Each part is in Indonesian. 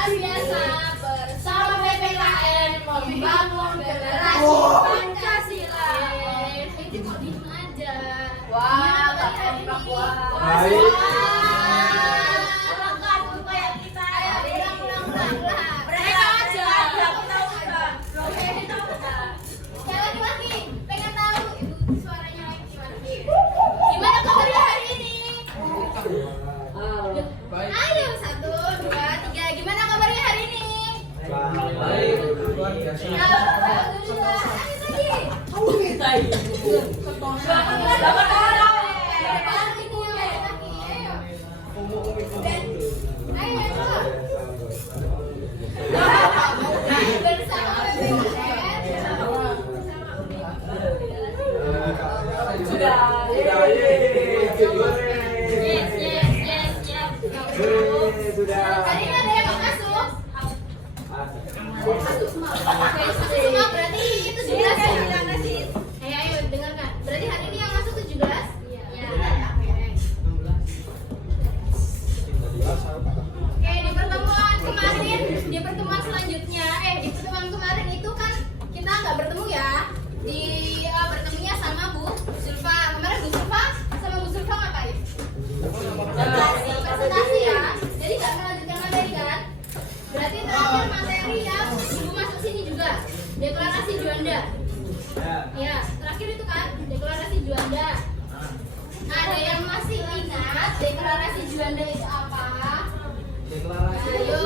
luar biasa bersama PPKN membangun generasi Pancasila. Itu kok diem aja. Wah, Kak Emra kuat. Ayo 1, 2, 3. Gimana kabarnya hari ini? Baik, luar biasa. Berarti itu 17 ya? Ayo dengarkan. Berarti hari ini yang masuk 17? Iya. Oke, di pertemuan kemarin, di pertemuan selanjutnya, di pertemuan kemarin itu kan kita nggak bertemu ya. Bertemunya sama Bu Zulfa. Kemarin Bu Zulfa sama Bu Zulfa ngapain? Presentasi ya. Jadi nggak melanjutkan materi kan? Berarti terakhir materi yang Ibu masuk sini juga. Deklarasi Juanda. Ya, terakhir itu kan deklarasi Juanda. Ada yang masih ingat deklarasi Juanda itu apa? Deklarasi Ayo.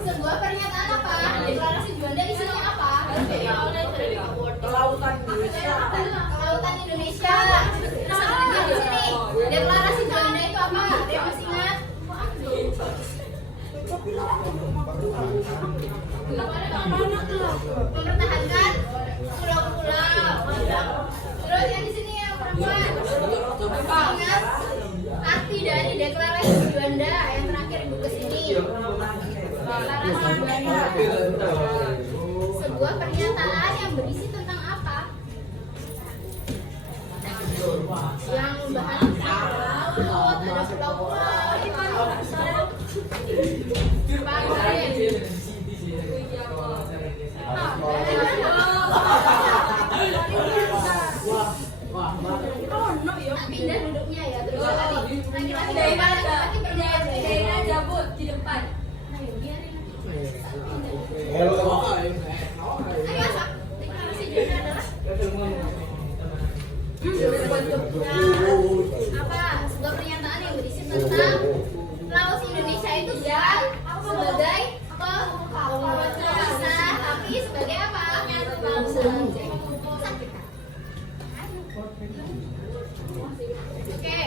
Sebuah pernyataan apa? Deklarasi Juanda isinya apa? Kelautan Indonesia. Di sini. Deklarasi Juanda itu apa? Ada yang masih ingat? Mempertahankan pulau-pulau. Terus yang di sini yang perempuan. Ingat arti dari deklarasi Juanda yang terakhir Ibu kesini. Deklarasi Juanda. Sebuah pernyataan yang berisi tentang apa? Yang membahas laut, ada pulau-pulau. Pindah duduknya ya, terus laki-laki daerah jabut di depan. Ayo biarin. Ayo, deklarasi Juanda adalah apa? Sebuah pernyataan yang berisi tentang laut Indonesia itu bukan sebagai bangsa, tapi sebagai apa? Bangsa. Oke,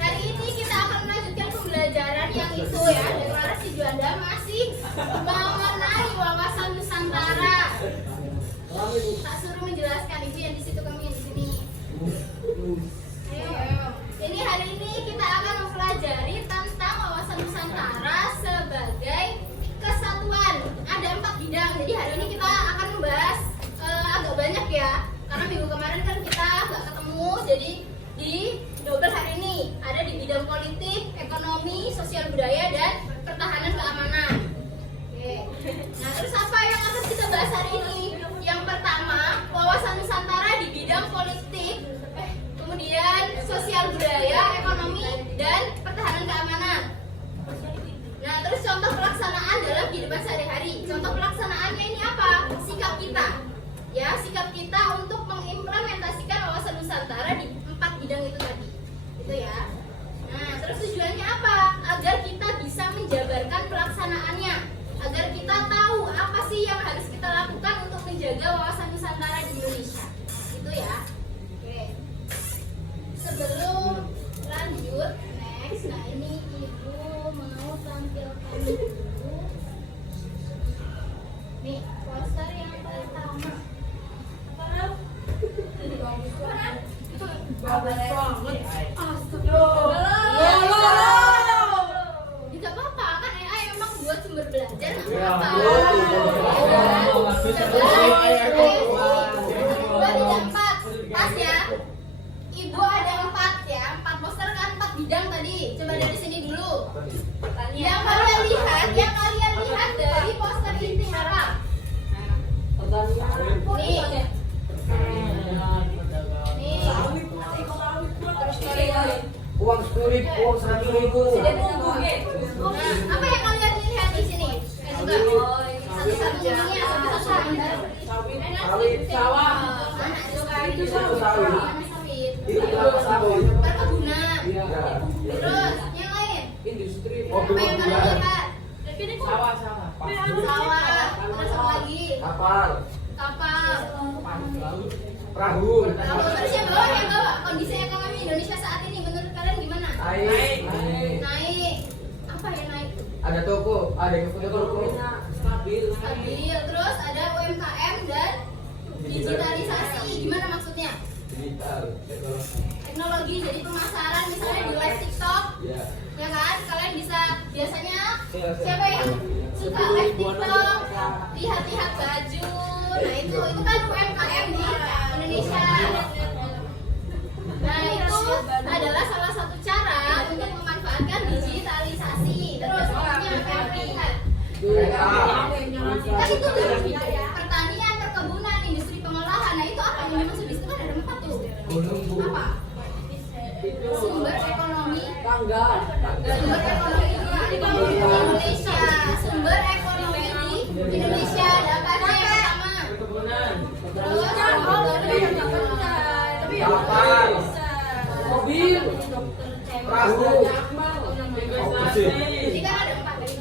hari ini kita akan melanjutkan pembelajaran yang itu ya, deklarasi Juanda masih mengenai wawasan Nusantara. Tak suruh menjelaskan, ibu yang di situ, kami yang di sini. Ayo. Jadi hari ini kita akan mempelajari tentang wawasan Nusantara sebagai kesatuan. Ada 4 bidang. Jadi hari ini kita akan membahas agak banyak ya. Karena minggu kemarin kan kita nggak ketemu. Jadi di double hari ini ada di bidang politik, ekonomi, sosial budaya, dan pertahanan keamanan. Oke. Nah, terus apa yang akan kita bahas hari ini? Yang pertama, wawasan Nusantara di bidang politik, kemudian sosial budaya, ekonomi, dan pertahanan keamanan. Nah, terus contoh pelaksanaan dalam kehidupan sehari-hari. Contoh pelaksanaannya ini apa? Sikap kita. Ya, sikap kita untuk mengimplementasikan wawasan Nusantara di 4 bidang itu tadi. Itu ya. Nah, terus tujuannya apa? Agar kita bisa menjabarkan pelaksanaannya. Agar kita tahu apa sih yang harus kita lakukan untuk menjaga wawasan Nusantara di Indonesia. Itu ya. Oke. Sebelum lanjut, next. Nah, ini Ibu mau tampilkan dulu. Nih, poster yang pertama. Nih. Nih. Uang 10.000, uang 100.000. Nah, apa yang kalian lihat di sini? Satu-satu ini Sawit, sawah. Itu sawit. Itu kelapa sawit. Perkebunan. Iya. Terus yang lain? Industri. Apa yang kalian lihat? Sawah. Sawah. Terus apa lagi? Kapal. Kapal. Perahu. Terus yang bawah kondisi ekonomi Indonesia saat ini menurut kalian gimana? Naik. Apa yang naik? Ada toko, ada yang punya toko. Stabil. Terus ada UMKM dan digitalisasi. Gimana maksudnya? Digital. Teknologi, jadi pemasaran misalnya di live TikTok. Ya. Ya kan? Kalian bisa biasanya siapa yang suka live TikTok? Lihat-lihat baju. Nah, itu kan UMKM di Indonesia. Nah, itu adalah salah satu cara untuk memanfaatkan digitalisasi. Terus maksudnya apa yang terlihat? Kan itu pertanian, perkebunan, industri pengolahan. Nah, itu apa yang dimaksud di situ kan ada 4 tuh. Apa? Sumber ekonomi. Sumber ekonomi di Indonesia. Sumber ekonomi di Indonesia ada apa aja yang pertama? Terus Kapal. Mobil. Perahu. jadi kan ada 4 tadi.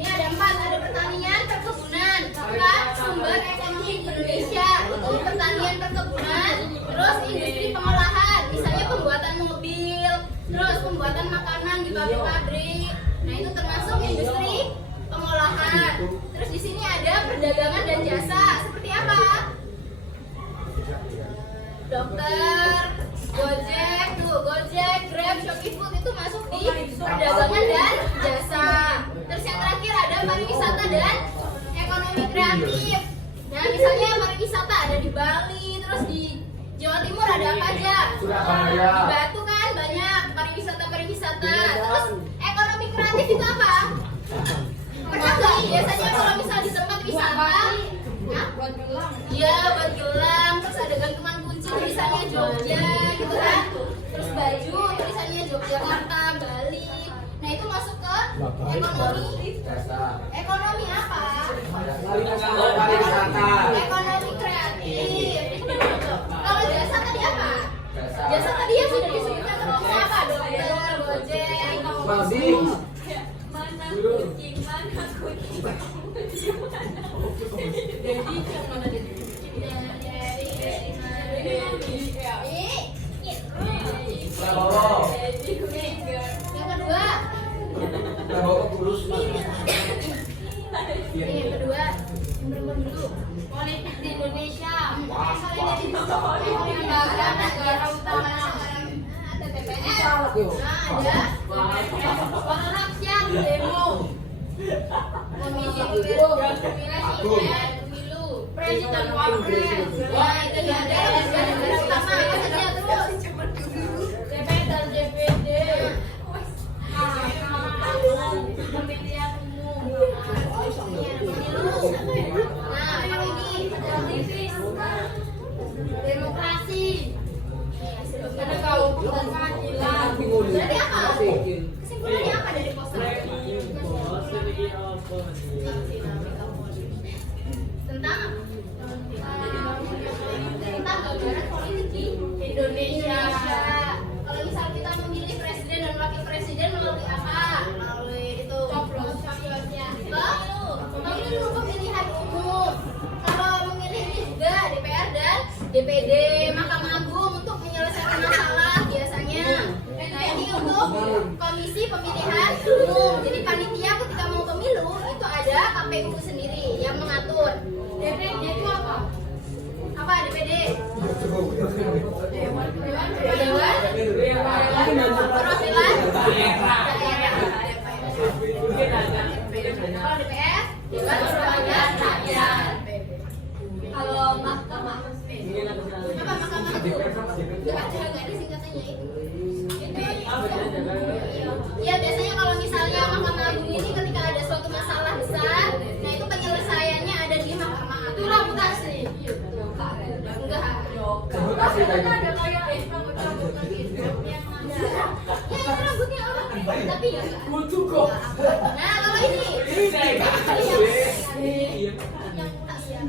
Ini ada 4, ada pertanian, perkebunan, apa? Sumber ekonomi Indonesia itu pertanian, perkebunan, terus industri pengolahan, misalnya pembuatan mobil, terus pembuatan makanan di pabrik-pabrik. Nah, itu termasuk industri pengolahan. Terus di sini ada perdagangan dan jasa. Seperti apa? Dokter, Gojek, Grab, Shopee Food itu masuk di perdagangan dan jasa. Terus yang terakhir ada pariwisata dan ekonomi kreatif. Nah, misalnya pariwisata ada di Bali, terus di Jawa Timur ada apa aja? Surabaya. Di Batu kan banyak pariwisata. Terus ekonomi kreatif itu apa? Pernah nggak biasanya kalau misal di tempat wisata? Buat gelang. Iya, buat gelang, terus ada gantungan kunci tulisannya Jogja gitu kan. Terus baju tulisannya Yogyakarta, Bali. Nah, itu masuk ke ekonomi. Jasa. Ekonomi apa? Pariwisata. Ekonomi kreatif. Kalau jasa tadi apa? Jasa. Jasa tadi yang sudah disebutkan sebelumnya apa? Dokter, Gojek. Banking. Mana kucing, mana kucing. Jadi yang mana jadi? Prabowo. Yang kedua. Prabowo kurus. Yang kedua. Yang perempuan dulu. Politik di Indonesia. Lembaga negara utama. Ada TPS. Ada rakyat demo. Pemilu. Presiden Wapres. Wah, itu ya ada negara utama. Ada terus. DPR dan DPD. Pemilihan umum. Nah, yang ini aktivis. Demokrasi. Penegak hukum dan keadilan. Berarti apa? Kesimpulannya apa dari poster? Tentang gambaran politik di Indonesia. Kalau misal kita memilih presiden dan wakil presiden melalui apa? Melalui itu coblosnya. Pemilu pemilihan umum. Kalau memilih ini juga DPR dan DPD, Mahkamah Agung untuk menyelesaikan masalah biasanya. Nah, ini untuk komisi pemilihan umum. Jadi panitia ketika mau pemilu itu ada KPU sendiri yang mengatur. DPD itu apa? Apa DPD? Dewan Perwakilan Daerah. Kalau DPR, Dewan Perwakilan Rakyat. Kalau Mahkamah apa Mahkamah Agung? Nggak ada singkatannya itu. Ya, biasanya kalau misalnya Mahkamah Agung ini ketika ada suatu masalah besar, nah itu penyelesaiannya ada di Mahkamah Agung. Itulah bukan ada kayak rambut yang ada. Ya itu rambutnya orang, tapi ya nggak. Kutu kok. Nah kalau ini yang tak siap.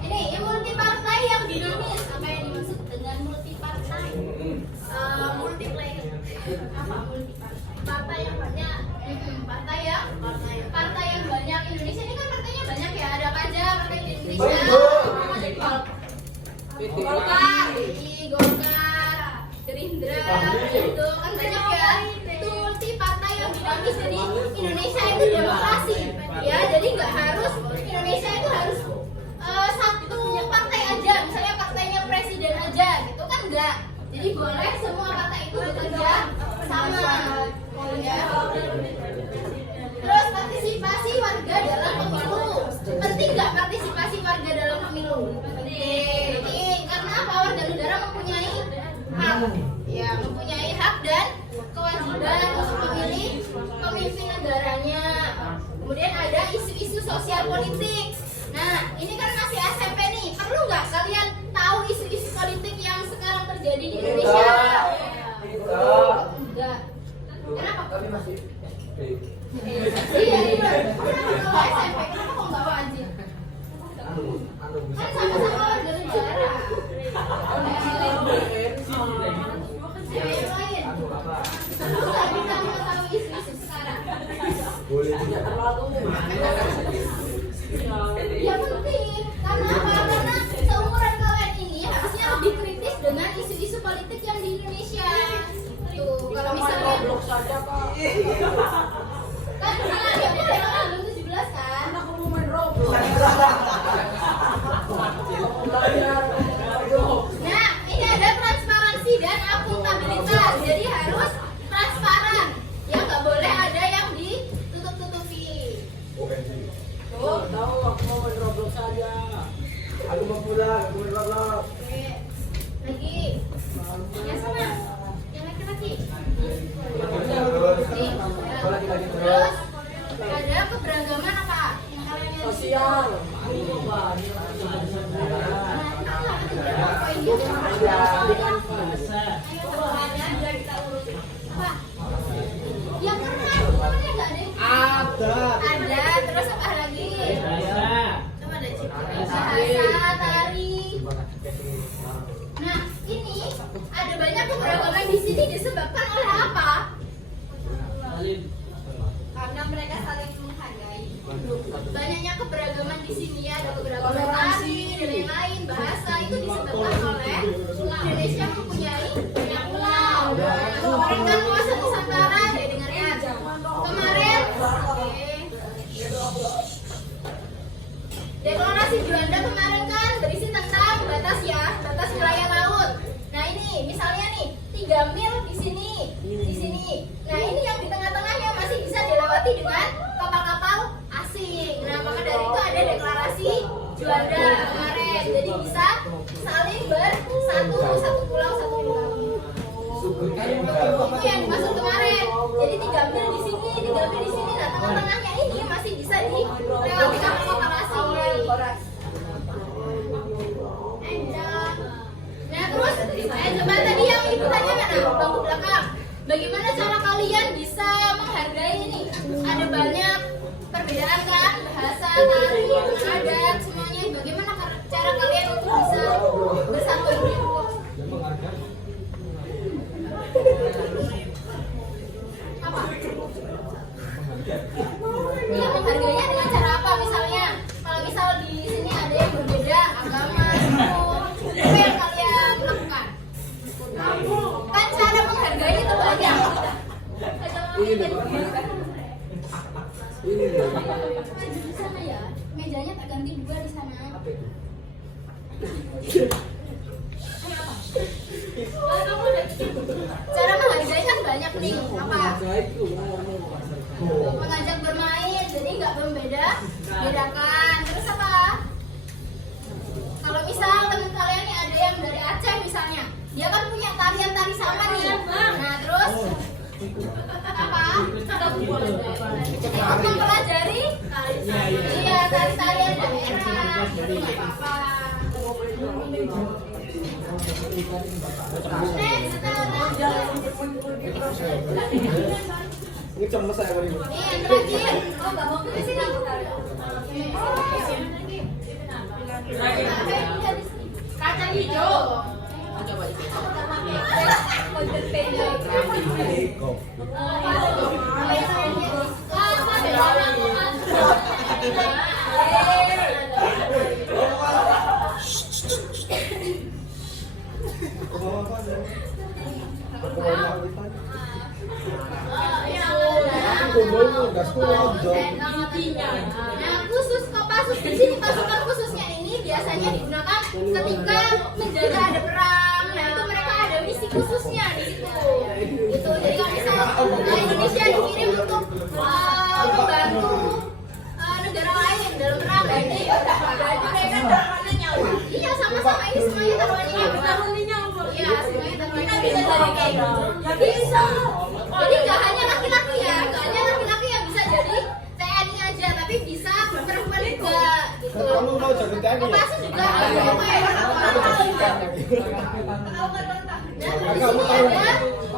Ini yang multi partai yang dinamis. Apa yang dimaksud dengan multi partai? Multiplayer. Apa multi partai? Partai yang banyak. Partai yang banyak. Indonesia ini kan partainya banyak ya. Ada apa aja partai di Indonesia? Golkar, Gerindra, itu kan banyak ya. Itu multi partai yang dinamis. Jadi Indonesia itu demokrasi. Ya, jadi nggak harus Indonesia itu harus satu partai aja. Misalnya partainya presiden aja, gitu kan enggak. Jadi boleh semua partai itu bekerja sama. Ya. Terus partisipasi warga dalam pemilu. Penting nggak partisipasi warga dalam pemilu? Penting. Karena apa? Warga negara mempunyai hak, ya mempunyai hak dan kewajiban untuk memilih pemimpin negaranya. Kemudian ada isu-isu sosial politik. Nah, ini kan masih SMP nih. Perlu nggak kalian tahu isu-isu politik yang sekarang terjadi di Indonesia? Enggak. Kenapa? Kami masih Iya, iya. Kenapa nggak bawa SMP? Kenapa kok nggak wajib? Kan sama-sama warga negara. Yang lain. Perlu nggak kita mengetahui isu-isu sekarang? boleh tidak terlalu Ya penting. Karena apa? Karena seumuran kalian ini harusnya lebih kritis dengan isu-isu politik yang di Indonesia. Tuh, kalau misalnya blok saja Pak. kan misalnya ya boleh kan belum 17 kan? Aku mau main Roblox. Nah, ini ada transparansi dan akuntabilitas. Jadi harus transparan. Ya nggak boleh ada yang ditutup-tutupi. Oh, tahu aku mau main Roblox saja. Aku mau pulang, aku main Roblox. Oke. Lagi. Yang sana. Yang laki-laki. Nih. Terus ada keberagaman apa? Yang kalian lihat? Sosial. Yang keren, namanya nggak ada yang Ada. ada, terus apa lagi? Coba ada bahasa, tari. Nah, ini ada banyak keberagaman di sini disebabkan oleh apa? Karena mereka saling menghargai. Banyaknya keberagaman di sini ya, ada keberagaman tari, dan lain-lain, bahasa itu disebabkan oleh Indonesia mempunyai banyak pulau. Kemarin kan kawasan Nusantara, ya dengarkan. Kemarin, Deklarasi Juanda kemarin kan berisi tentang batas ya, batas wilayah laut. Nah ini misalnya nih 3 mil di sini. Nah ini yang di tengah-tengahnya masih bisa dilewati dengan kapal-kapal asing. Nah maka dari itu ada deklarasi Juanda kemarin. Jadi bisa saling bersatu, satu pulau. Itu yang dimaksud kemarin. Jadi 3 mil di sini. Nah tengah-tengahnya ini masih bisa dilewati kapal-kapal asing. Nah terus, coba tadi yang ibu tanya mana? Bangku belakang. Bagaimana cara kalian bisa menghargai ini? Ada banyak perbedaan kan? Bahasa, tari, adat, semuanya. Bagaimana cara kalian untuk bisa bersatu? Apa? Iya menghargainya dengan cara apa? Misalnya, kalau misal di sini ada yang berbeda agama, suku, apa yang kalian lakukan? Kan cara menghargai itu banyak. Di sana ya, mejanya tak ganti 2 di sana. Cara menghargai kan banyak nih. Apa? Mengajak bermain, jadi nggak bedakan. Terus apa? Kalau misal teman kalian nih ada yang dari Aceh misalnya, dia kan punya tarian-tari sama nih. Nah terus apa? Ikut mempelajari? Iya, tari-tarian daerah. Jadi nggak apa-apa. Ini cemas saya beri. Nih, yang terakhir. Oh, Mbak mau ke sini. Kacang hijau. Coba itu. Nah, khusus Kopassus di sini pasukan khususnya ini biasanya digunakan ketika menjaga ada perang. Nah, itu mereka ada misi khususnya di situ. Gitu. Jadi kalau misalnya Indonesia dikirim untuk membantu negara lain dalam perang, berarti mereka taruhannya nyawa. Iya, sama-sama ini semuanya taruhannya nyawa. Iya, semuanya taruhannya bisa jadi kayak gitu. Ya bisa. Jadi nggak hanya laki-laki ya, nggak hanya laki-laki yang bisa jadi TNI aja, tapi bisa perempuan juga. Gitu. Kamu mau jadi TNI? Kopassus juga apa ya?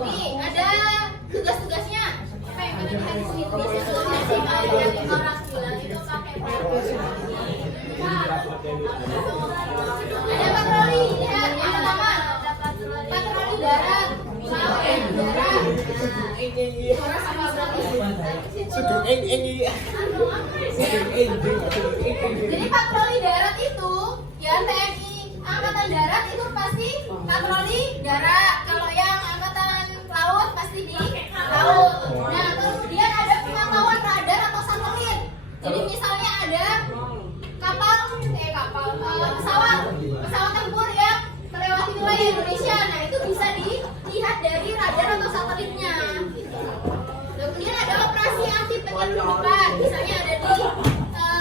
Nih ada tugas-tugasnya. Apa yang kalian lihat di sini? Tugas-tugasnya sih yang orang bilang itu pakai ada patroli, lihat yang pertama patroli darat, laut, darat. Jadi patroli darat itu ya TNI Angkatan Darat itu pasti patroli darat. Kalau yang Angkatan Laut pasti di laut. Nah, kemudian ada pemantauan radar atau satelit. Jadi misalnya ada pesawat tempur yang melewati wilayah Indonesia. Nah, itu bisa dilihat dari radar atau satelitnya. Gitu. Kemudian ada operasi anti penyelundupan. Misalnya ada di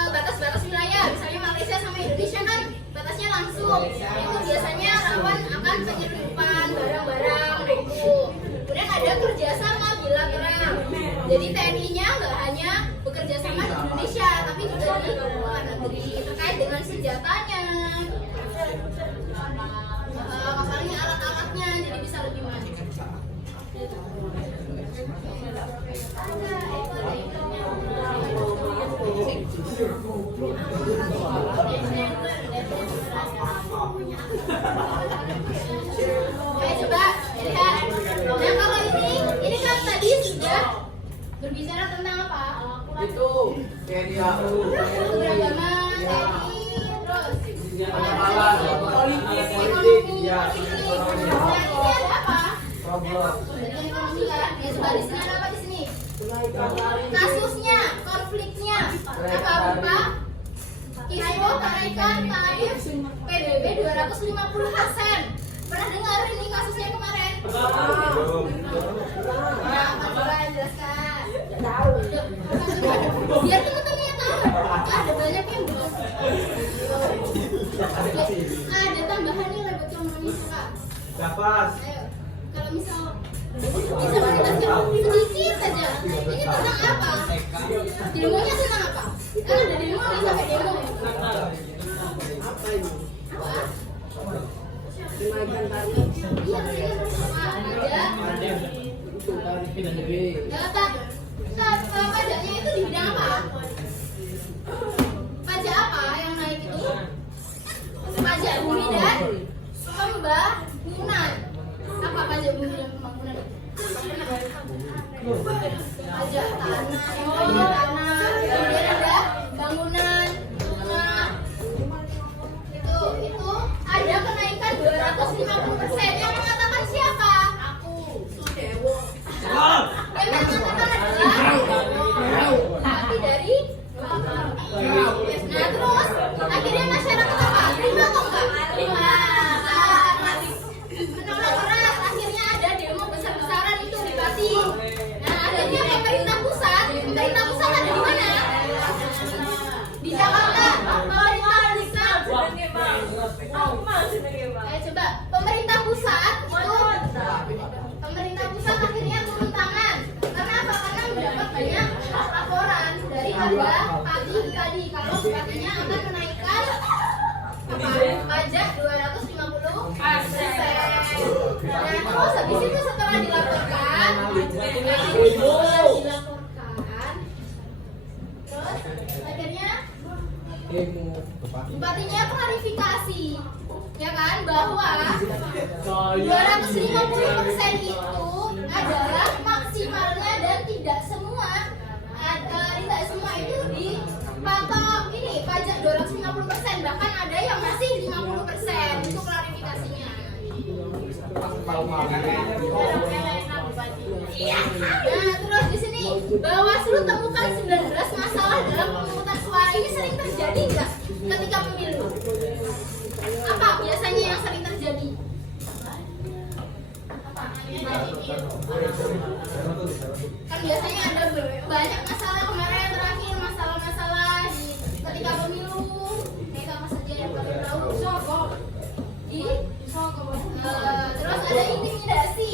batas-batas wilayah. Misalnya Malaysia sama Indonesia kan batasnya langsung. Itu biasanya rawan akan penyelundupan barang-barang itu. Kemudian ada kerjasama bilateral. Jadi TNI-nya nggak hanya bekerja sama di Indonesia, tapi juga di luar negeri terkait dengan senjatanya, kapalnya, alat-alatnya, jadi bisa lebih maju. Oke, coba lihat. Nah, kalau ini kan tadi sudah berbicara tentang apa? Itu TNI AU. Beragama, TNI, terus politik, ya. Nah, ini ada apa? Problem. Bagian ekonomi kan? Ya, coba di sini ada apa di sini? Kasusnya, konfliknya, apa berupa ISO kenaikan tarif PBB 250%. Pernah dengar ini kasusnya kemarin? Nah, apa coba jelaskan? Biar teman-temannya tahu. Ada banyak yang belum. Ada tambahan nilai buat yang mau Kak. Dapat. Ayo, kalau misal bisa menjelaskan sedikit saja. Ini tentang apa? Demonya tentang apa? Kan ada demo nih sampai demo. Apa ini? Apa? Kenaikan tarif. Iya, ada. Itu tarif PBB. Pajaknya itu di bidang apa? Pajak apa yang naik itu? Pajak bumi dan pembangunan. Apa pajak bumi dan pembangunan? Pajak tanah, kemudian ada bangunan, rumah. Itu ada kenaikan 250%. Yang mengatakan siapa? Aku. Yang mengatakan adalah tapi dari nah terus akhirnya masyarakat apa? Terima atau enggak? Terima. Menolak keras. Akhirnya ada demo besar-besaran itu di Pati. Nah akhirnya pemerintah pusat ada di mana? Di Jakarta. Pemerintah pusat. Coba pemerintah pusat akhirnya turun tangan. Karena apa? Karena mendapat banyak laporan dari warga Pati tadi kalau Patinya akan menaikkan apa? pajak 250%. Nah, terus habis itu setelah dilaporkan, terus akhirnya bupatinya klarifikasi, ya kan, bahwa 250% itu adalah maksimalnya dan tidak semua itu dipatok ini pajak 250%, bahkan ada yang masih 50%. Itu klarifikasinya. Nah, terus di sini Bawaslu temukan 19 masalah dalam pemungutan suara. Ini sering terjadi nggak ketika pemilu? Apa biasanya yang sering terjadi? Kan biasanya ada banyak masalah. Kemarin yang terakhir masalah-masalah ketika pemilu. Kayak apa saja yang kalian tahu? Terus ada intimidasi.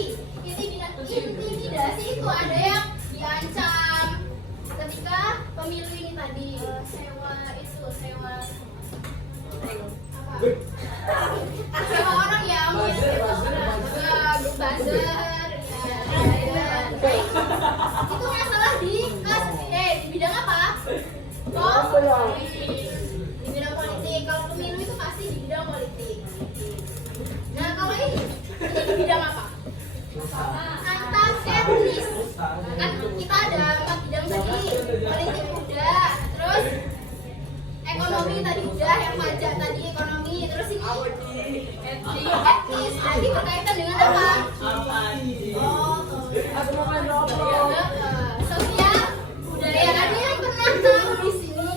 Intimidasi itu ada yang diancam ketika pemilu ini tadi. Sewa orang ya, buzzer, itu masalah di bidang apa? Di bidang politik. Kalau pemilu itu pasti di bidang politik. Nah, kalau ini di bidang apa? Antar etnis. Kan kita ada 4 bidang tadi. Politik udah, terus ekonomi tadi udah, yang pajak tadi ekonomi, terus ini etnis. Berarti berkaitan dengan apa? Sosial budaya. Ada yang pernah tahu di sini?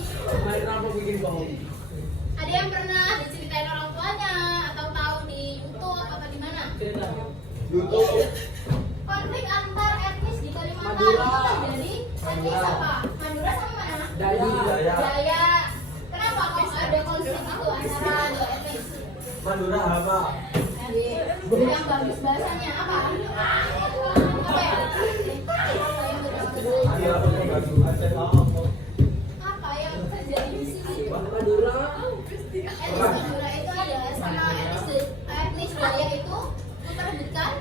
Ada yang pernah diceritain orang tuanya atau tahu di YouTube atau di mana? Konflik antar etnis di Kalimantan itu terjadi etnis apa? Madura sama mana? Daya. Kenapa kok ada konflik itu antara dua etnis? Madura apa? Yang bagus bahasanya apa? Apa ya? Apa yang terjadi di sini? Madura. Etnis Madura itu adalah sama etnis Daya itu memperebutkan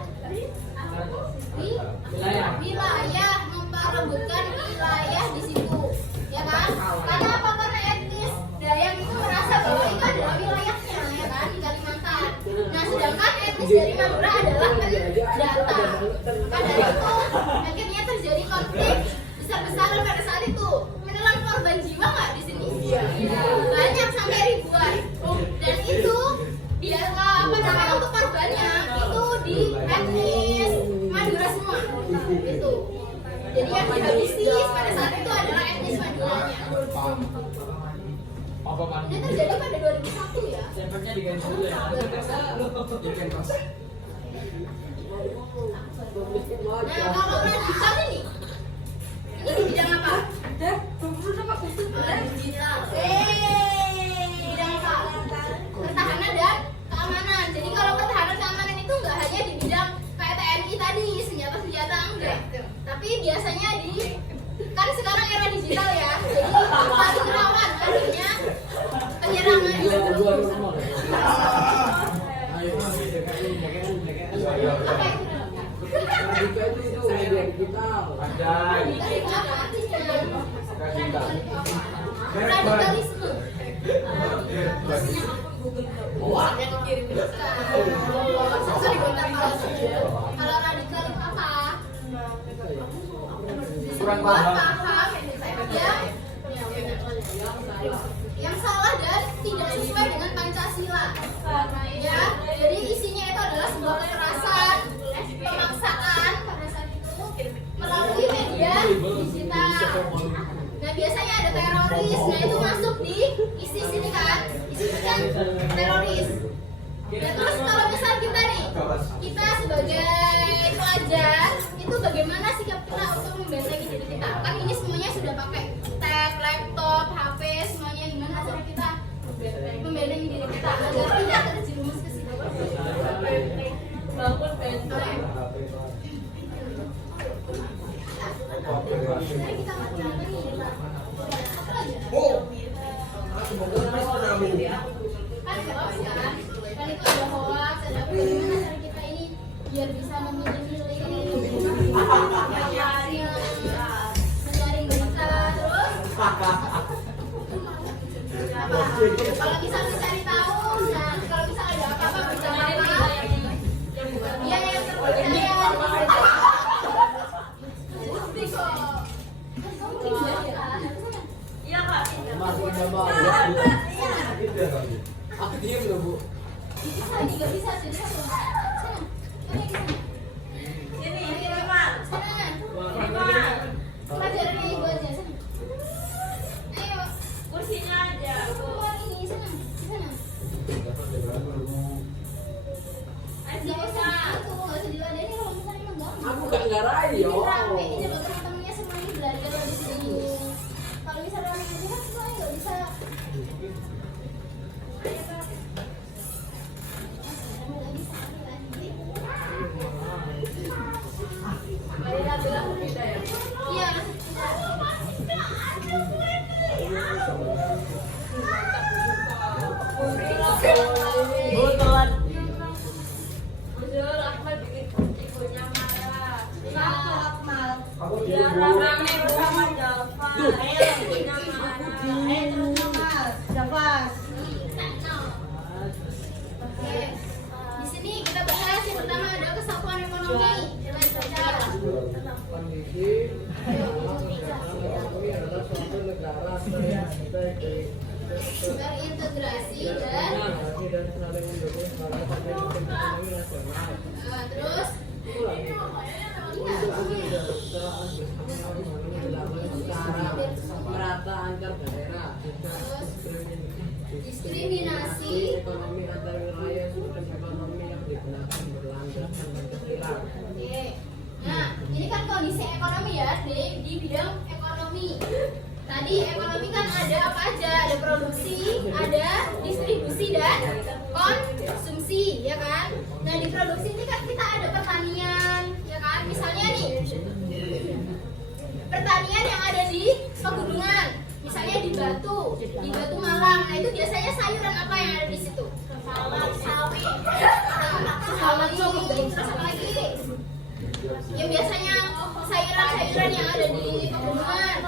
wilayah, memperebutkan wilayah di situ, ya kan? Karena apa? Karena etnis Dayak itu merasa bahwa itu adalah wilayahnya, ya kan, di Kalimantan. Nah, sedangkan etnis dari Madura adalah pendatang. Maka dari itu akhirnya terjadi konflik besar-besaran pada saat itu. Menelan korban jiwa nggak di sini? Banyak, sampai ribuan. Dan itu dia apa namanya, untuk korbannya itu di etnis Madura semua. Itu. Jadi yang dihabisi pada saat itu adalah etnis Maduranya. Ini terjadi pada 2001 ya. Sempernya diganti dulu ya. Nah, kalau radikal ini di bidang apa? Digital. Di bidang apa? Pertahanan dan keamanan. Jadi kalau pertahanan keamanan itu nggak hanya di bidang kayak TNI tadi, senjata-senjata enggak. Tapi biasanya kan sekarang era digital ya. Jadi paling rawan akhirnya penyerangan. Apa itu? Itu media digital. Apa artinya? Radikalisme. Kalau radikal itu apa? Kurang Buat paham. yang salah dan tidak sesuai dengan Pancasila. Ya, jadi isinya itu adalah sebuah kekerasan, pemaksaan pada saat itu melalui media digital. Nah, biasanya ada teroris. Nah, itu masuk di isi sini kan. Isi kan teroris. Nah, terus kalau misal kita nih, kita sebagai pelajar itu bagaimana sikap kita untuk membentengi diri kita? Kan ini semuanya sudah pakai tab, laptop, HP, semuanya. Gimana cara kita membentengi diri kita agar tidak terjerumus ke situ? Bangun benteng. Jadi kita mati apa nih? Apa lagi? Kan hoax kan? Kan itu ada hoax, ada apa? Gimana cara kita ini biar bisa memilih-milih menyaring berita terus apa? Kalau misalnya cari tahu, nah kalau misalnya ada apa-apa berita apa, dia yang terpercaya. Bukti kok. Kan kamu tinggal ya? Iya kak. Masih ada bau. Aku diem loh bu. Bisa nih, nggak bisa jadi satu. Sana, Sini, ini Mas. sana. Pelajaran ibu aja sana. Ayo, Kursinya aja. keluar ini sana, sana. Nggak usah, itu nggak usah diladenin kalau misalnya emang gampang. Aku gak ngarahin Ini yo. rame, ini loh teman-temannya semuanya belajar di sini. Kalau misalnya rame aja kan semuanya nggak bisa. Rame lagi, rame lagi. Iya, Bu telat. Bujur, Akmal bikin ibunya marah. Aku Akmal. Aku diem Ya, bu. rame bersama Java. Ayo, ibunya marah. Ayo, terus Mas. Java. oke. Di sini kita bahas yang pertama ada kesatuan ekonomi. Coba baca. Kondisi ekonomi adalah suatu negara Terintegrasi dan saling mendukung sebagai pemain ekonomi nasional. terus merata antar daerah, diskriminasi. ekonomi antar wilayah, sistem ekonomi yang digunakan berlandaskan Pancasila. Oke. Nah, ini kan kondisi ekonomi ya di bidang ekonomi. Tadi ekonomi kan ada apa aja? Ada produksi, ada distribusi dan konsumsi, ya kan? Nah, di produksi ini kan kita ada pertanian, ya kan? Misalnya nih, pertanian yang ada di pegunungan, misalnya di Batu Malang. Nah, itu biasanya sayuran apa yang ada di situ? Salak, sawi, terus apa lagi? Yang biasanya sayuran-sayuran yang ada di pegunungan.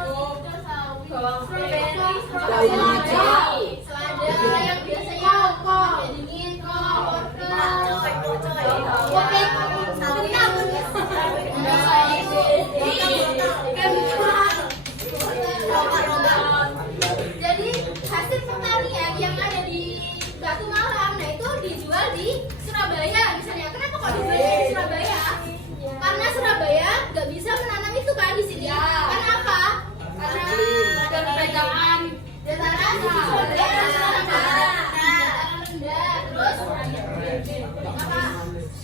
Bawang putih. Selada yang biasanya ada dingin, wortel, jadi hasil pertanian yang ada di Batu Malang, nah itu dijual di Surabaya misalnya. Kenapa kok dijual di Surabaya? Karena Surabaya nggak bisa menanam itu kan di sini. Karena apa? Karena ada perbedaan dataran rendah, terus apa?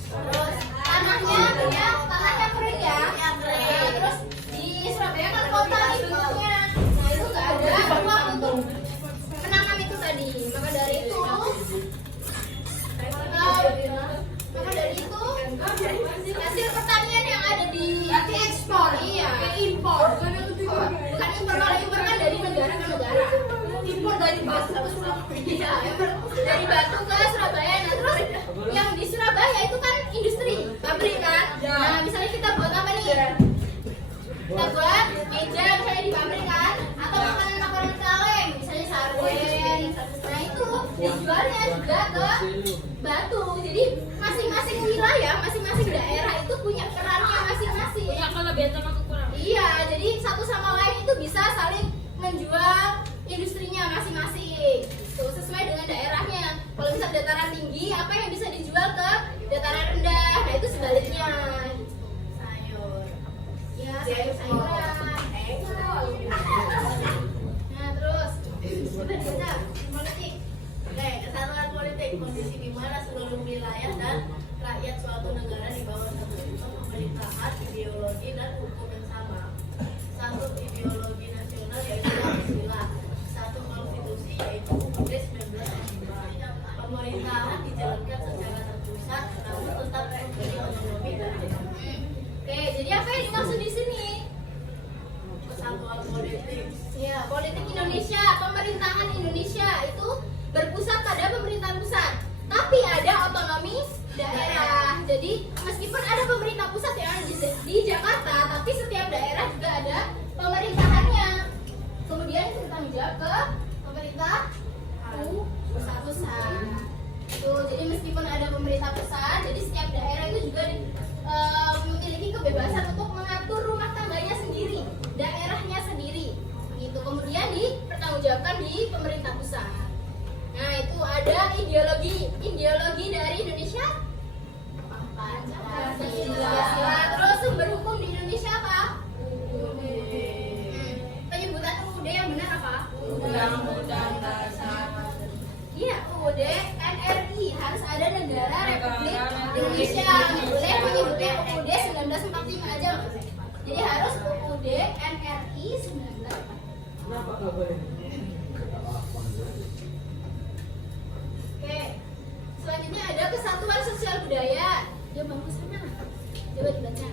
Terus tanahnya kering ya. Nah, terus di Surabaya kan kota nih bentuknya. Nah itu nggak ada ruang untuk menanam itu tadi. Maka dari itu hasil pertanian yang ada di ekspor, iya, impor. Bukan impor, kalau impor kan dari negara ke negara. Impor dari Batu ke Surabaya. Iya, dari Batu ke Surabaya. Nah, terus yang di Surabaya itu kan industri, pabrik kan. Nah, misalnya kita buat apa nih? Kita buat meja misalnya di pabrik kan, atau makanan-makanan kaleng, misalnya sarden. Nah, itu dijualnya juga ke Batu. Jadi masing-masing wilayah, masing-masing daerah itu punya perannya masing-masing. Punya kelebihan sama kekurangan. Iya, jadi satu sama lain itu bisa saling menjual industrinya masing-masing. Tuh, sesuai dengan daerahnya. Kalau misal dataran tinggi, apa yang bisa dijual ke dataran rendah? Nah, itu sebaliknya. Sayur. Ya, sayur-sayuran. Nah, terus coba kita politik. Oke, kesatuan politik kondisi di mana seluruh wilayah dan rakyat suatu negara di bawah satu sistem pemerintahan, ideologi dan hukum yang sama. Satu ideologi nasional yaitu Pancasila, satu konstitusi yaitu UUD 1945. Pemerintahan dijalankan secara terpusat, namun tetap memberi otonomi dan Oke, jadi apa yang dimaksud di sini? kesatuan politik. Ya, politik Indonesia, pemerintahan Indonesia itu meskipun ada pemerintah pusat, jadi setiap daerah itu juga memiliki kebebasan untuk mengatur rumah tangganya sendiri, daerahnya sendiri. Gitu. Kemudian dipertanggungjawabkan di pemerintah pusat. Nah, itu ada ideologi dari Indonesia. Pancasila. Terus sumber hukum di Indonesia apa? Penyebutan UUD yang benar apa? Undang-undang Dasar. Iya, UUD NRI, harus ada negara Republik Indonesia. Nggak boleh menyebutnya UUD 1945 aja. Jadi harus UUD NRI 1945. Kenapa nggak boleh? Oke, selanjutnya ada kesatuan sosial budaya. Dia bangku sana. Coba dibaca.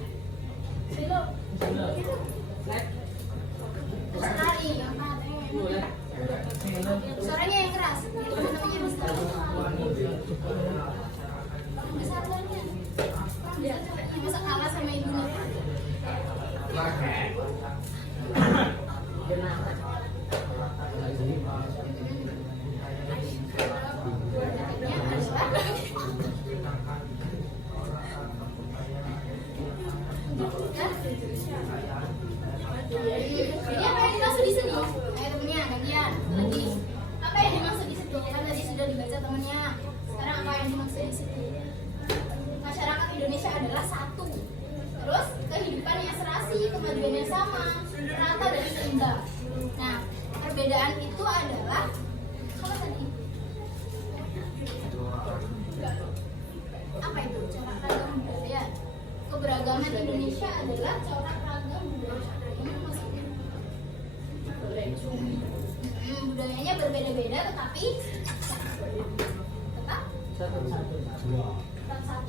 Silo. Lestari, angkat. Suaranya yang keras. Itu namanya lestari. Kesatuannya. Dia masa kalah sama ibunya. Jadi apa yang dimaksud di sini? Ayo temennya, gantian. Lagi. Apa yang dimaksud di situ? Kan tadi sudah dibaca temennya. Sekarang apa yang dimaksud di situ? Masyarakat Indonesia adalah satu. Terus kehidupan yang serasi, kemajuan yang sama, rata dan seimbang. Nah, perbedaan itu adalah apa tadi? Apa itu? Corak ragam budaya. Keberagaman Indonesia adalah corak ragam budaya. Maksudnya budayanya berbeda-beda tetapi tetap satu.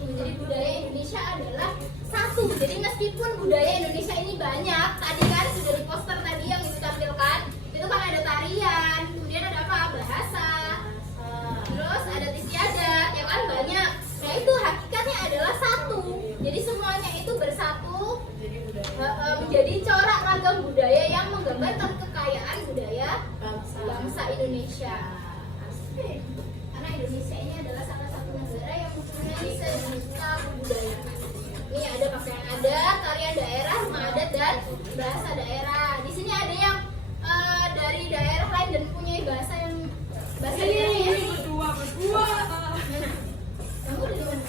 Jadi budaya Indonesia adalah satu. Jadi meskipun budaya Indonesia ini banyak, tadi kan sudah di poster tadi yang ditampilkan, itu kan ada tarian, kemudian ada apa? Bahasa, terus ada istiadat, ya kan banyak. Nah itu hakikatnya adalah satu. Jadi semuanya itu bersatu menjadi corak ragam budaya yang menggambarkan kekayaan budaya bangsa Indonesia. Asik. Karena Indonesia ini adalah salah satu negara yang mempunyai sejuta budaya. Ini ada pakaian adat, tarian daerah, rumah adat dan bahasa daerah. Di sini ada yang dari daerah lain dan punya bahasa daerahnya. Berdua. Kamu dari mana?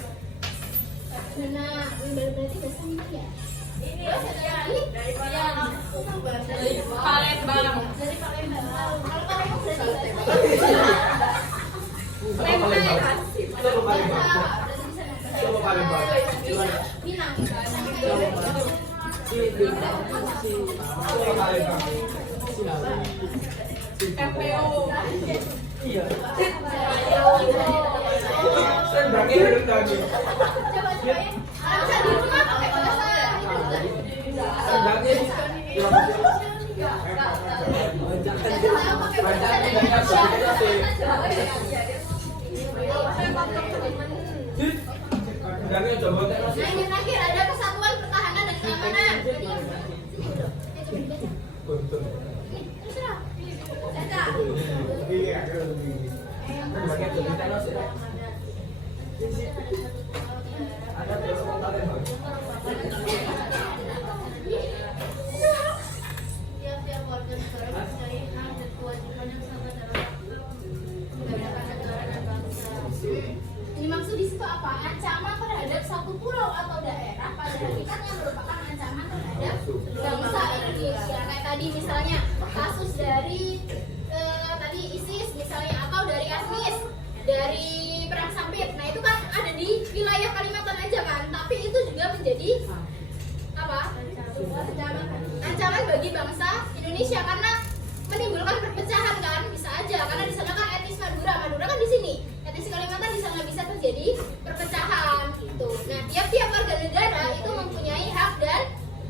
Nah, berarti bahasa Minang ya? Ini Terus ada lagi? dari mana? Bahasa Palembang. Dari Palembang. Kalau Palembang berarti bahasa Coba Palembang. Coba Palembang. Minang. Coba Palembang. KPO. Iya. Sendangnya lagi. Coba ya. Bisa di rumah pakai bahasa itu. Sendangnya. Sendangnya coba. Nah ini terakhir ada kesatuan pertahanan dan keamanan. Terserah. Tiap-tiap warga negara mempunyai hak dan kewajiban yang sama dalam menggunakan negara dan bangsa. Ini maksud di situ apa? Ancaman terhadap satu pulau atau daerah pada hakikatnya merupakan ancaman terhadap bangsa Indonesia. Kayak tadi misalnya kasus dari tadi ISIS misalnya atau dari ASMIS, dari perang Sampit. Nah itu kan ada di wilayah Kalimantan aja kan, tapi itu juga menjadi apa? Ancaman bagi bangsa Indonesia karena menimbulkan perpecahan kan, bisa aja karena di sana kan etnis Madura kan di sini, etnis Kalimantan di sana bisa terjadi perpecahan gitu. Nah tiap-tiap warga negara itu mempunyai hak dan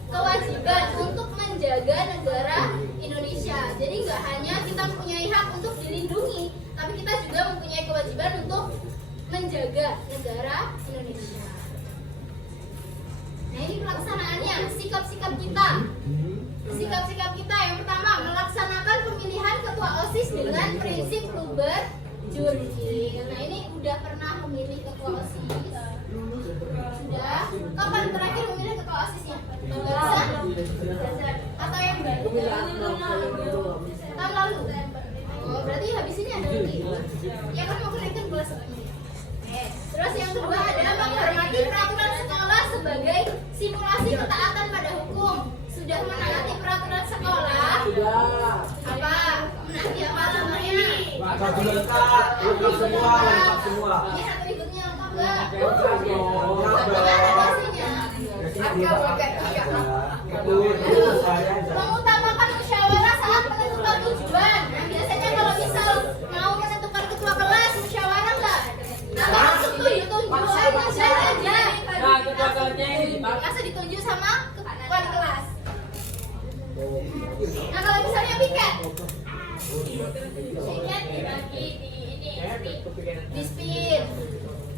kewajiban untuk menjaga negara Indonesia. Jadi nggak hanya kita mempunyai hak untuk dilindungi, tapi kita juga mempunyai kewajiban untuk menjaga negara Indonesia. Nah ini pelaksanaannya, sikap-sikap kita. Sikap-sikap kita yang pertama melaksanakan pemilihan ketua OSIS dengan prinsip luber jujur memilih. Nah ini udah pernah memilih ketua OSIS? Sudah. Kapan terakhir memilih ketua OSISnya? Barusan? Atau yang baru? Tahun lalu? Oh berarti habis ini ada lagi? Ya kan mau kenaikan kelas lagi. Terus yang kedua ada menghormati peraturan sekolah sebagai simulasi ketaatan pada hukum. Sudah menaati peraturan sekolah? Sudah. Apa? Menaati apa namanya? Baju lengkap, lengkap semua, lengkap semua. Ini satu ikutnya lengkap nggak? Lengkap dong. Ada nasinya. Itu saya. Mengutamakan musyawarah saat menentukan tujuan. Nah biasanya kalau misal mau menentukan ketua kelas musyawarah nggak? Atau langsung tunjuk aja. Nah, ketua kelasnya ini dipakai. Langsung ditunjuk sama wali kelas. Nah kalau misalnya piket dibagi di spin.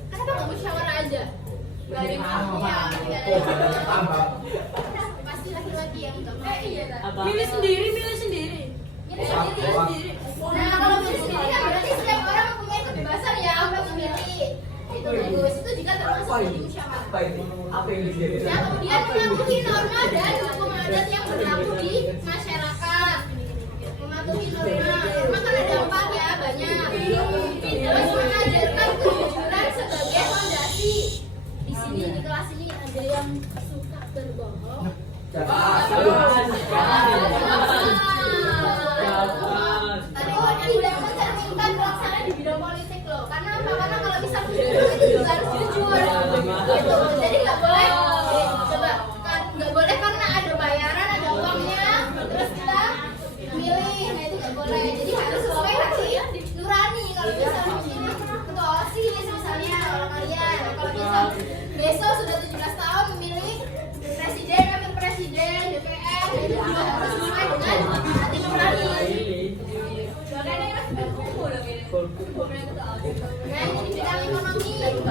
Kenapa nggak musyawarah aja? Dari pasti laki-laki yang nggak mau. Milih sendiri, milih sendiri. Milih sendiri. Nah kalau milih sendiri kan berarti setiap orang mempunyai kebebasan ya untuk memilih. Itu bagus. Itu jika termasuk di musyawarah. Apa ini? Apa yang disini? Nah kemudian mematuhi norma dan hukum adat yang berlaku di masyarakat. Mematuhi norma kan ada 4 ya banyak. Terus mengajarkan kejujuran sebagai fondasi. Di sini di kelas ini ada yang suka berbohong. Oh tidak mencerminkan pelaksanaan di bidang politik loh. Karena apa? Karena kalau bisa jujur itu juga harus jujur. Gitu. Jadi nggak boleh. Coba nggak boleh karena ada bayaran, ada uangnya, terus kita milih. Nah itu nggak boleh. Jadi harus sesuai hati nurani. Kalau misalnya memilih ketua OSIS misalnya kalau kalian, kalau misal besok sudah 17 tahun memilih presiden, wakil presiden, DPR, itu juga harus sesuai dengan hati nurani. Nah ini di bidang ekonomi. Di bidang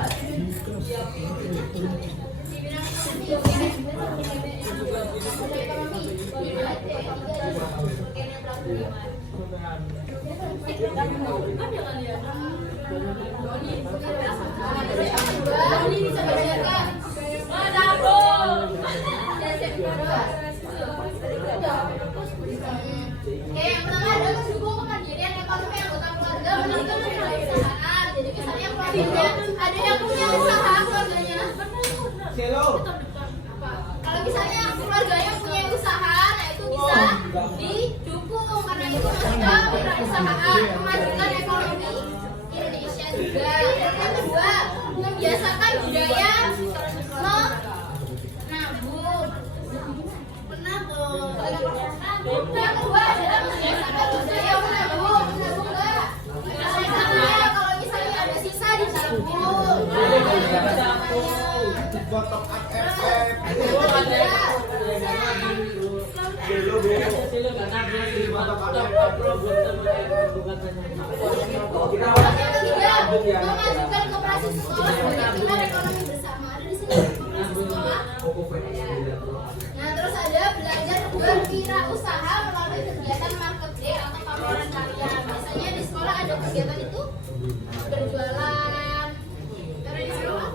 yang pertama adalah mendukung kemandirian ekonomi anggota keluarga menentukan perusahaan. Jadi misalnya keluarganya ada yang punya usaha keluarganya. Kalau misalnya keluarganya punya usaha, nah itu bisa didukung karena itu masuk ke wirausahaan, memajukan ekonomi Indonesia juga. Yang kedua, membiasakan budaya menabung. Yang kedua adalah membiasakan budaya menabung. Menabung enggak? Misalnya kalau misalnya ada sisa ditabung. Memajukan koperasi sekolah sebagai pilar ekonomi bersama. Ada di sini koperasi sekolah. Nah terus ada belajar berwirausaha melalui kegiatan market day atau pameran karya. Biasanya di sekolah ada kegiatan itu berjualan. Karena di sekolah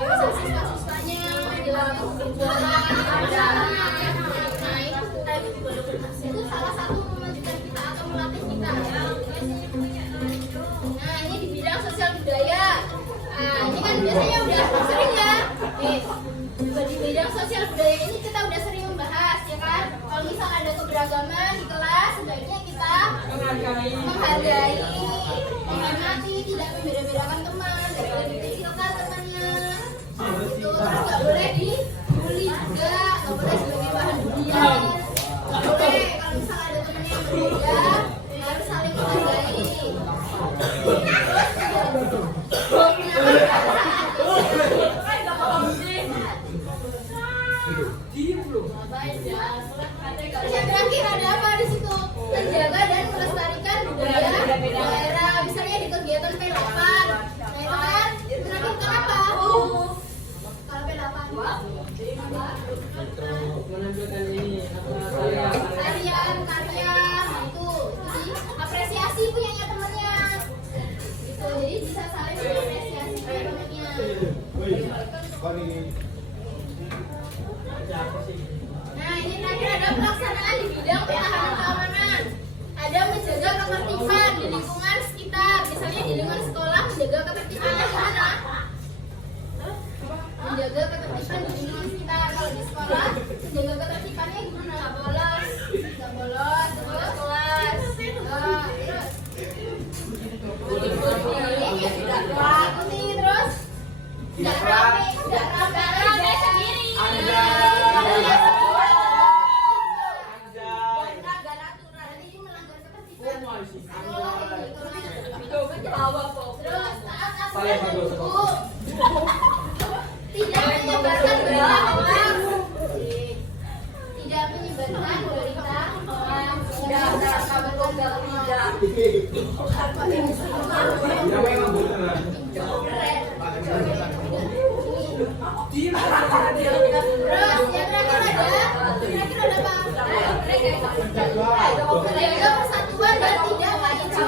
kalau siswa-siswanya dilakukan berjualan, itu salah satu memajukan kita atau melatih kita. Nah ini di bidang sosial budaya. Nah ini kan biasanya udah sering ya. Di bidang sosial budaya ini kita udah sering membahas ya kan. Kalau misal ada keberagaman di kelas, sebaiknya kita menghargai, menghormati, tidak membeda-bedakan teman, tidak dikecilkan temannya. Itu terus nggak boleh dibully juga, nggak boleh sebagai bahan bulian. Nggak boleh kalau misal ada temannya yang berbeda, harus saling menghargai. Terus yang terakhir ada apa di situ? Menjaga dan melestarikan budaya daerah. Misalnya di kegiatan P8. Nah itu kan terakhir apa? Kalau P8 menunjukkan ini karya itu apresiasi punyanya temennya. Nah, ini terakhir ada pelaksanaan di bidang pertahanan keamanan. Ada menjaga ketertiban di lingkungan sekitar. Misalnya di lingkungan sekolah, menjaga ketertibannya gimana? Menjaga ketertiban di lingkungan sekitar. Kalau di sekolah, menjaga ketertibannya gimana? Nggak bolos, nggak kelas. Ikuti terus. Nggak rame sendiri. Terus taat aturan dan hukum. Tidak menyebarkan berita hoax. Tidak menyebarkan berita hoax. Terus yang terakhir ada apa? Menjaga persatuan dan tidak memicu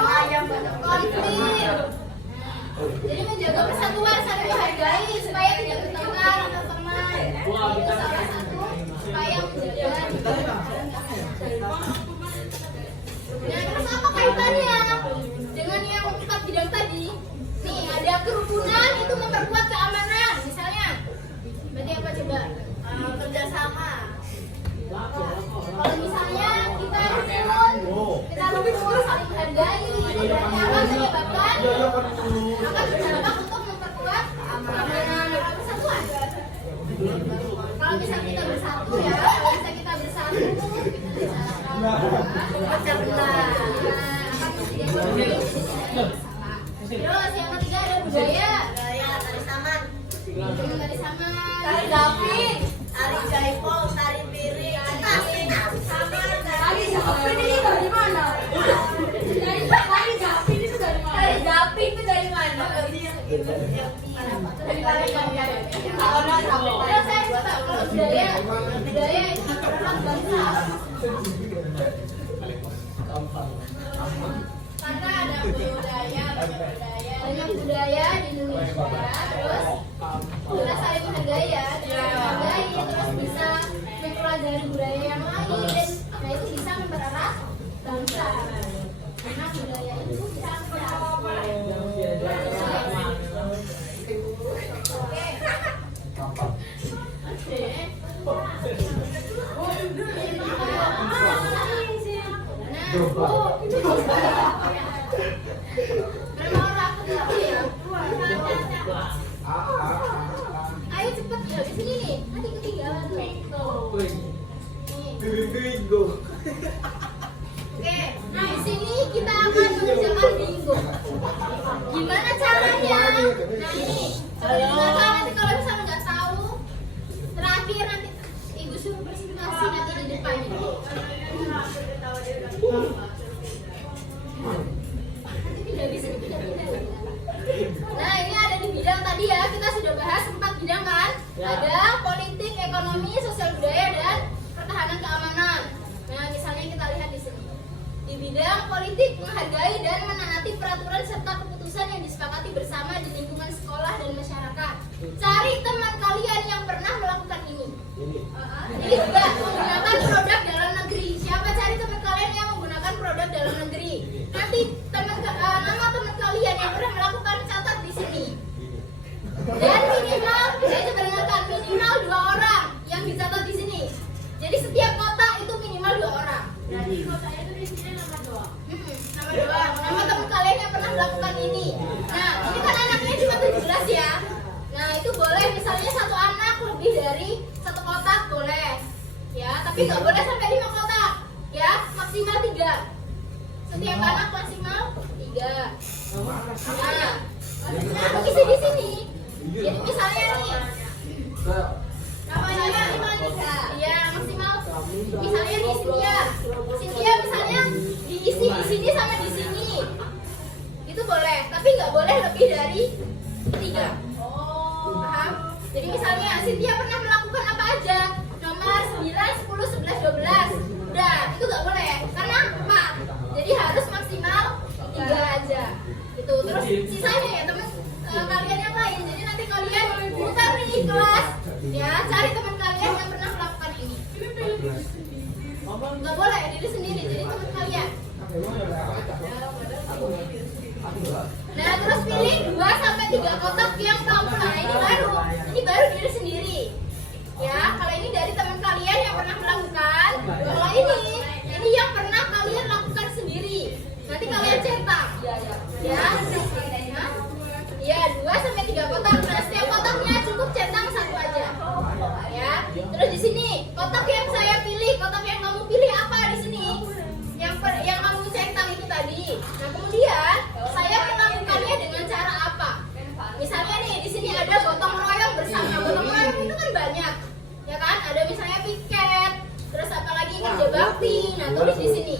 konflik. Jadi menjaga persatuan saling menghargai supaya tidak bertengkar antar teman. Itu salah satu supaya menjaga. Nah, terus apa kaitannya dengan yang 4 bidang tadi? Nih, ada kerukunan itu memperkuat keamanan. Misalnya, berarti apa coba? Kerjasama. Kalau misalnya kita rukun, saling menghargai, itu berarti akan menyebabkan akan berdampak untuk memperkuat keamanan dan persatuan. Kalau bisa kita bersatu ya, kalau bisa kita bersatu, baca benar. Terus yang ketiga ada budaya. Budaya, tari saman, Tari saman. tari gaping, tari jaipong, tari piring, tari saman, tari gaping ini dari mana? Tari gaping itu dari mana? Tari gaping itu dari mana? Dari mana? Terus saya coba kalau budaya itu memperkuat bangsa. Karena ada banyak budaya di Indonesia. Terus kita saling menghargai ya, menghargai terus bisa mempelajari budaya yang lain. Nah itu bisa mempererat bangsa. Karena budaya itu bisa ayo cepet ya di sini nih, tadi ketinggalan tuh. Bingo. Oke, nah di sini kita akan mengerjakan bingo. Gimana caranya? Nah ini, coba dibuka nanti kalau misalnya nggak tahu, terakhir nanti ibu suruh presentasi nanti di depan ini. Nanti tidak bisa dipindah-pindah. Nah ini ada di bidang tadi ya, kita sudah bahas 4 bidang kan? Ada politik, ekonomi, sosial budaya, dan pertahanan keamanan. Nah misalnya kita lihat di sini. Di bidang politik, menghargai dan menaati peraturan serta keputusan yang disepakati bersama di lingkungan sekolah dan masyarakat. Cari teman kalian yang pernah melakukan ini. Ini juga menggunakan produk dalam negeri. Siapa cari teman kalian yang menggunakan produk dalam negeri? Nanti nama teman kalian yang pernah melakukan catat di sini. Dan minimal, saya coba dengarkan, minimal 2 orang yang dicatat di sini. Jadi setiap kota itu minimal 2 orang. Jadi kotanya itu di sini nama doang. Nama doang. Nama teman kalian yang pernah melakukan ini. Nah, ini kan anaknya cuma 17 ya. Nah, itu boleh misalnya satu anak lebih dari 1 kotak boleh. Ya, tapi nggak boleh sampai 5 kotak. Ya, maksimal 3. Setiap anak maksimal 3. Nah, aku isi di sini. Jadi misalnya nih, namanya iya maksimal. Misalnya nih Cynthia misalnya diisi di sini sama di sini. Itu boleh, tapi nggak boleh lebih dari 3. Paham? Jadi misalnya Cynthia pernah melakukan apa aja? Nomor 9, 10, 11, 12. Udah, itu nggak boleh. Karena apa? Jadi harus maksimal 3 aja. Itu terus sisanya ya teman kalian yang lain. Jadi nanti kalian buka nih kelas ya, cari teman kalian yang pernah melakukan ini. Nggak boleh diri sendiri, jadi teman kalian. Nah terus pilih 2 sampai 3 kotak yang kamu. Nah ini baru diri sendiri. Ya kalau ini dari teman kalian yang pernah melakukan. Kalau ini yang pernah kalian lakukan sendiri. Nanti kalian cetak. Ya. Ya 2 sampai 3 kotak. Nah setiap kotaknya cukup cetak 1 aja. Ya. Terus di sini kotak yang saya pilih, kotak yang kamu pilih apa di sini? Yang kamu cetak itu tadi. Nah kemudian saya melakukannya dengan cara apa? Misalnya nih di sini ada gotong royong bersama. Gotong royong itu kan banyak, ya kan? Ada misalnya piket, terus apalagi kerja bakti. Nah tulis di sini.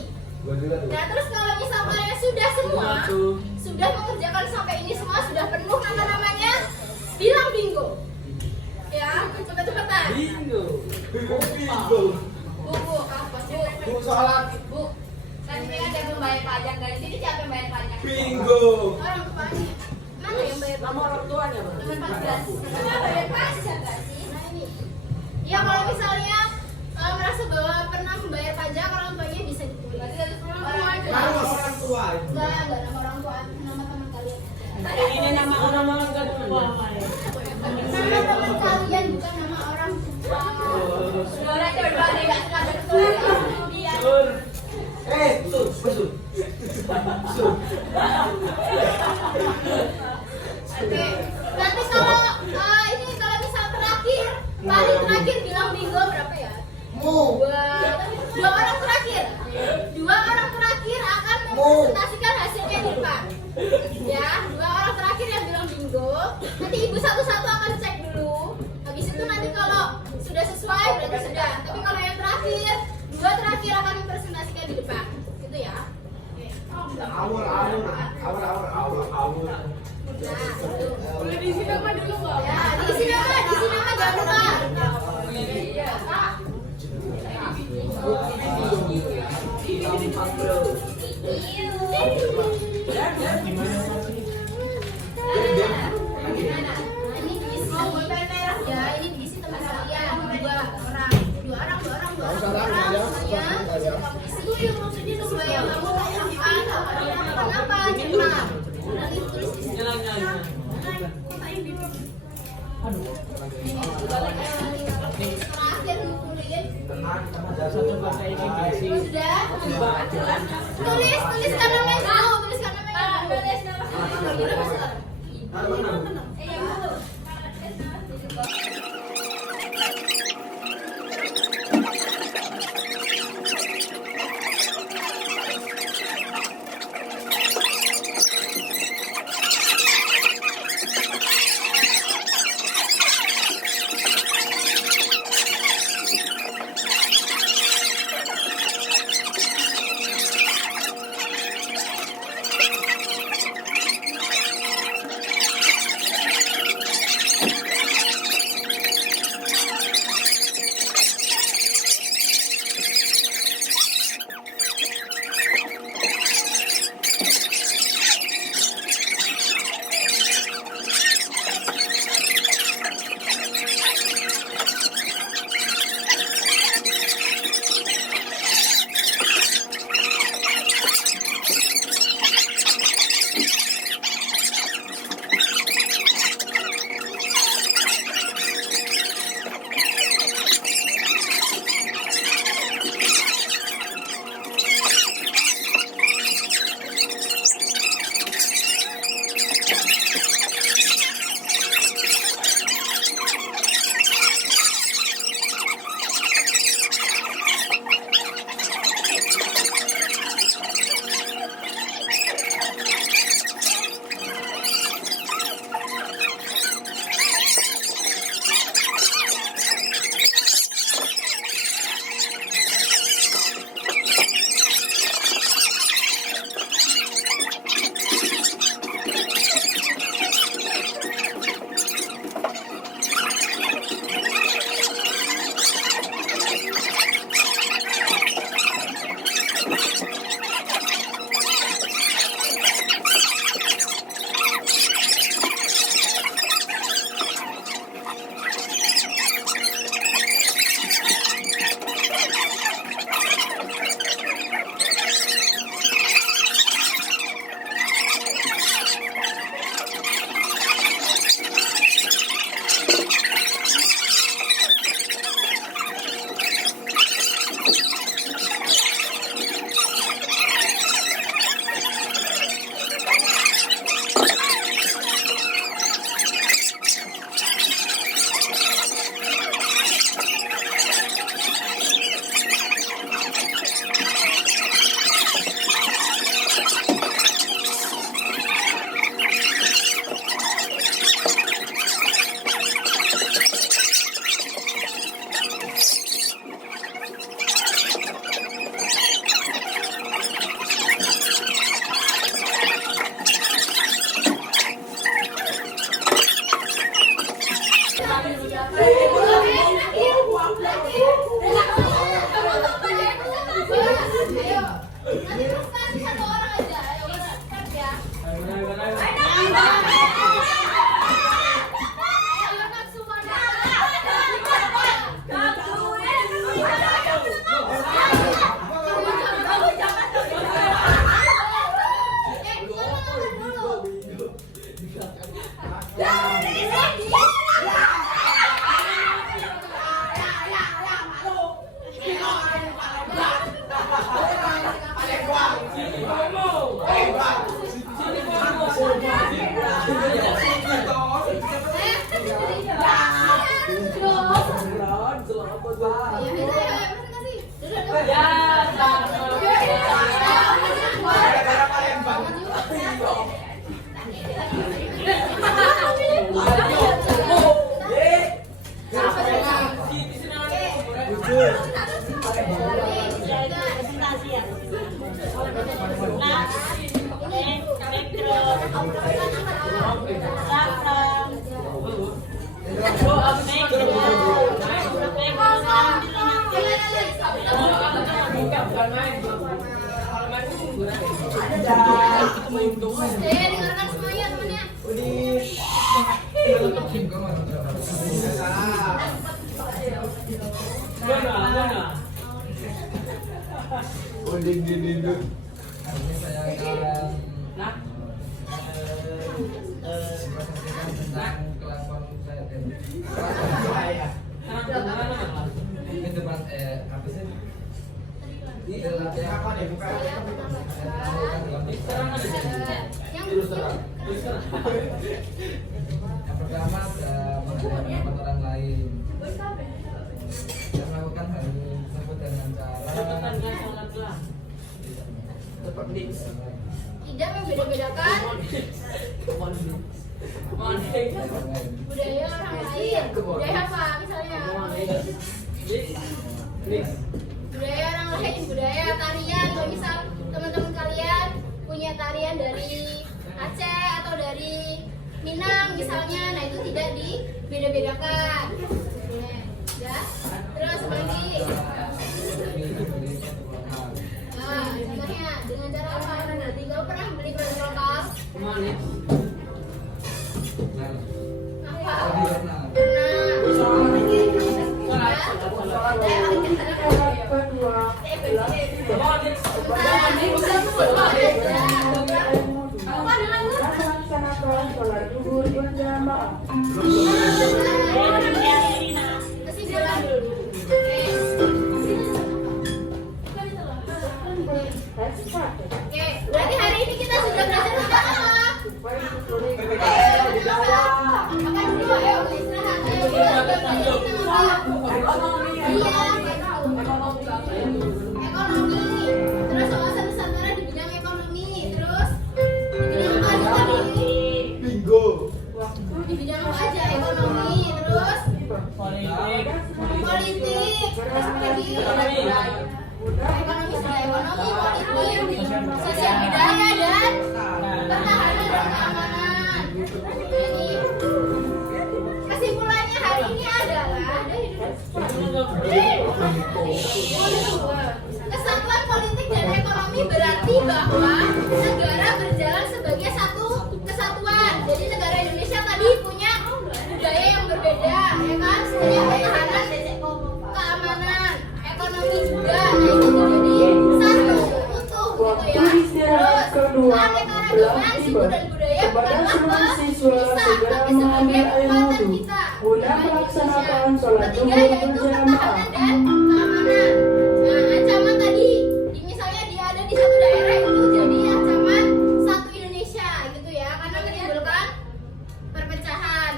Nah terus kalau misalnya sudah semua, sudah mengerjakan sampai ini semua sudah penuh nama-namanya, bilang bingo. Ya, cepet-cepetan. Bingo. Bu, apa sih? Bu sholat. Bu, kan ini ada membayar pajak dari sini, siapa yang bayar pajak? Bingo. Orang tuanya. Mana yang bayar pajak? Nama orang tuanya, Bang. Nomor 14. Kenapa bayar pajak nggak sih? Nah ini. Ya kalau misalnya merasa bahwa pernah membayar pajak, orang tuanya bisa ditulis. Orang tua. Nama orang tua. Enggak nama orang tua, nama teman kalian. Ini nama orang tua. Nama teman kalian bukan nama orang tua. Suara coba deh, nggak suka bersuara. Iya. Betul. Oke. Nanti kalau ini kalau misal terakhir, paling terakhir bilang bingo berapa ya? Dua orang terakhir. 2 orang terakhir akan mempresentasikan hasilnya di depan. Ya, 2 orang terakhir yang bilang bingo. Nanti ibu satu-satu akan cek dulu. Habis itu nanti kalau sudah sesuai berarti sudah. Tapi kalau yang terakhir, 2 terakhir akan mempresentasikan di depan. Gitu ya. Oke. Awal. Nah, itu. Boleh diisi nama dulu nggak? Ya, diisi nama jangan lupa. Ini diisi. Ya, ini diisi teman kalian 2 orang semuanya. Isi sesuai yang kamu lakukan. Kenapa? Cepat. Nanti tulis di sini. Terakhir nulis. Sudah? Tuliskan namanya dulu. Tuliskan namanya dulu. Presentasi ya. Nah, background, dengarkan semuanya temennya. Yang pertama menghadapi orang lain. Yang melakukan hal tersebut dengan cara Tidak membeda-bedakan budaya orang lain. Budaya apa misalnya? Budaya orang lain, budaya tarian. Kalau misal teman-teman kalian punya tarian dari Aceh atau dari Minang misalnya, nah itu tidak dibeda-bedakan. Ya. Terus apa lagi? Nah, contohnya dengan cara apa? Nanti kalau pernah beli produk lokal, Oke, berarti hari ini kita sudah belajar tentang apa? Makan dulu, ayo istirahat. Ayo kita sudah belajar tentang apa? Ekonomi. Terus wawasan Nusantara di bidang ekonomi. Terus di bidang apa aja tadi? Bingo. Di bidang apa aja? Ekonomi. Terus politik. Terus apa lagi? Ekonomi sudah ekonomi, politik, sosial budaya dan pertahanan dan keamanan. Jadi kesimpulannya hari ini adalah kesatuan politik dan ekonomi berarti bahwa negara berjalan sebagai satu kesatuan. Jadi negara Indonesia tadi punya budaya yang berbeda, ya kan? Punya pertahanan, keamanan, ekonomi juga. Nah itu jadi satu utuh gitu ya. Terus keanekaragaman suku dan budaya bukanlah bisa, tapi sebagai kekuatan kita. Ketiga yaitu pertahanan dan keamanan. Nah ancaman tadi, misalnya dia ada di satu daerah itu jadi ancaman satu Indonesia gitu ya, karena menimbulkan perpecahan.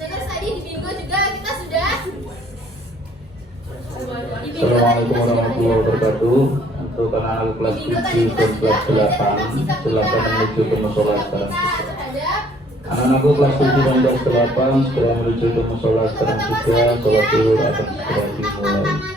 Terus tadi di bingo juga kita sudah Assalamualaikum warahmatullahi wabarakatuh. Untuk anak-anak kelas 7 dan kelas 8 silakan menuju ke musola sekarang. Anak-anakku kelas 7 dan kelas 8 segera menuju ke musola sekarang juga. Sholat zuhur akan segera dimulai.